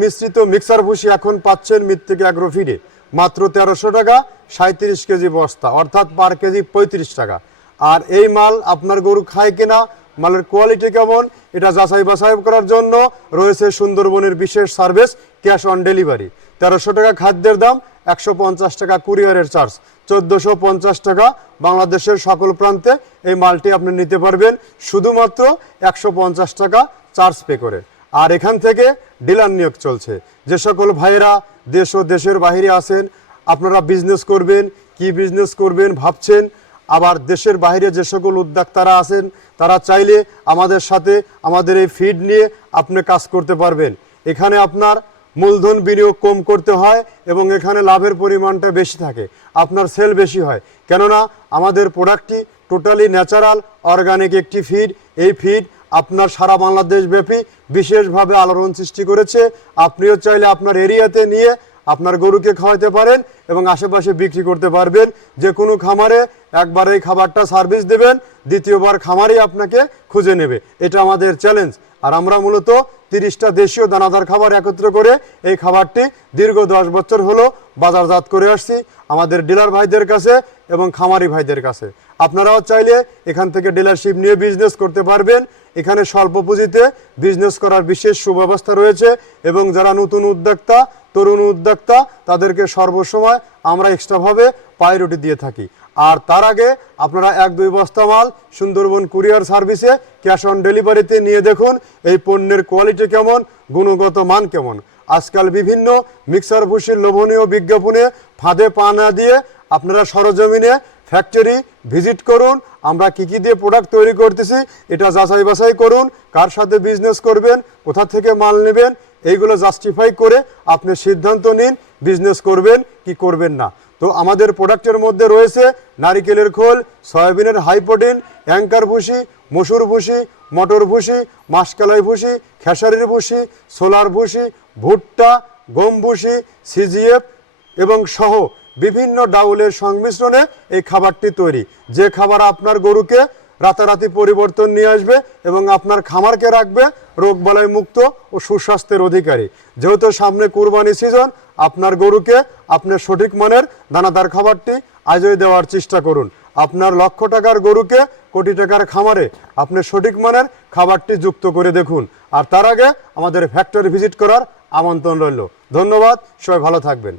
মিশ্রিত মিক্সার ভুসি এখন পাচ্ছেন মৃত্তিকা অ্যাগ্রো ফিডে মাত্র 1300 টাকা 37 কেজি বস্তা, অর্থাৎ পার কেজি 35 টাকা। আর এই মাল আপনার গরু খায় কিনা, মালের কোয়ালিটি কেমন, এটা যাচাই বাছাই করার জন্য রয়েছে সুন্দরবনের বিশেষ সার্ভিস ক্যাশ অন ডেলিভারি। 1300 টাকা খাদ্যের দাম, 150 টাকা কুরিয়ারের চার্জ, 1450 টাকা বাংলাদেশের সকল প্রান্তে এই মালটি আপনি নিতে পারবেন শুধুমাত্র 150 টাকা চার্জ পে করে। আর এখান থেকে ডিলার নিয়োগ চলছে। যে সকল ভাইয়েরা দেশ ও দেশের বাইরে আছেন, আপনারা বিজনেস করবেন, কি বিজনেস করবেন ভাবছেন, আবার দেশের বাইরে যে সকল উদ্যোক্তারা আছেন তারা চাইলে আমাদের সাথে আমাদের এই ফিড নিয়ে আপনি কাজ করতে পারবেন। এখানে আপনার মূলধন বিনিয়োগ কম করতে হয় এবং এখানে লাভের পরিমাণটা বেশি থাকে, আপনার সেল বেশি হয়, কেননা আমাদের প্রোডাক্টটি টোটালি ন্যাচারাল অর্গানিক একটি ফিড। এই ফিড আপনার সারা বাংলাদেশ ব্যাপী বিশেষভাবে আলোড়ন সৃষ্টি করেছে। আপনিও চাইলে আপনার এরিয়াতে নিয়ে আপনার গরুকে খাওয়াতে পারেন এবং আশেপাশে বিক্রি করতে পারবেন। যে কোনো খামারে একবার এই খাবারটা সার্ভিস দেবেন, দ্বিতীয়বার খামারই আপনাকে খুঁজে নেবে, এটা আমাদের চ্যালেঞ্জ। আর আমরা মূলত 30টা দেশীয় দানাদার খাবার একত্র করে এই খাবারটি দীর্ঘ 10 বছর হলো বাজারজাত করে আসছি আমাদের ডিলার ভাইদের কাছে এবং খামারি ভাইদের কাছে। আপনারাও চাইলে এখান থেকে ডিলারশিপ নিয়ে বিজনেস করতে পারবেন। এখানে স্বল্প পুঁজিতে বিজনেস করার বিশেষ সুব্যবস্থা রয়েছে এবং যারা নতুন উদ্যোক্তা, তরুণ উদ্যোক্তা, তাদেরকে সর্বসময় আমরা এক্সট্রাভাবে প্রায়োরিটি দিয়ে থাকি। আর তার আগে আপনারা 1-2 বস্তা মাল সুন্দরবন কুরিয়ার সার্ভিসে ক্যাশ অন ডেলিভারিতে নিয়ে দেখুন এই পণ্যের কোয়ালিটি কেমন, গুণগত মান কেমন। আজকাল বিভিন্ন মিক্সার ভুসির লোভনীয় বিজ্ঞাপনে ফাঁদে পা না দিয়ে আপনারা সরজমিনে ফ্যাক্টরি ভিজিট করুন, আমরা কি কি দিয়ে প্রোডাক্ট তৈরি করতেছি এটা যাচাই বাছাই করুন। কার সাথে বিজনেস করবেন, কোথা থেকে মাল নেবেন, এইগুলো জাস্টিফাই করে আপনি সিদ্ধান্ত নিন বিজনেস করবেন কি করবেন না। তো আমাদের প্রোডাক্টের মধ্যে রয়েছে নারিকেলের খোল, সয়াবিনের হাই প্রোটিন, অ্যাঙ্কার ভুসি, মসুর ভুসি, মটর ভুসি, মাসকালাই ভুসি, খেসারির ভুসি, সোলার ভুসি, ভুট্টা, গম ভুসি, সিজিএফ এবং সহ বিভিন্ন ডাউলের সংমিশ্রণে এই খাবারটি তৈরি। যে খাবার আপনার গরুকে রাতারাতি পরিবর্তন নিয়ে আসবে এবং আপনার খামারকে রাখবে রোগবালাই মুক্ত ও সুস্বাস্থ্যের অধিকারী। যেহেতু সামনে কুরবানি সিজন, আপনার গরুকে আপনার সঠিক মানের দানাদার খাবারটি আজই দেওয়ার চেষ্টা করুন। আপনার লক্ষ টাকার গরুকে কোটি টাকার খামারে আপনি সঠিক মানের খাবারটি যুক্ত করে দেখুন। আর তার আগে আমাদের ফ্যাক্টরি ভিজিট করার আমন্ত্রণ রইল। ধন্যবাদ, সবাই ভালো থাকবেন।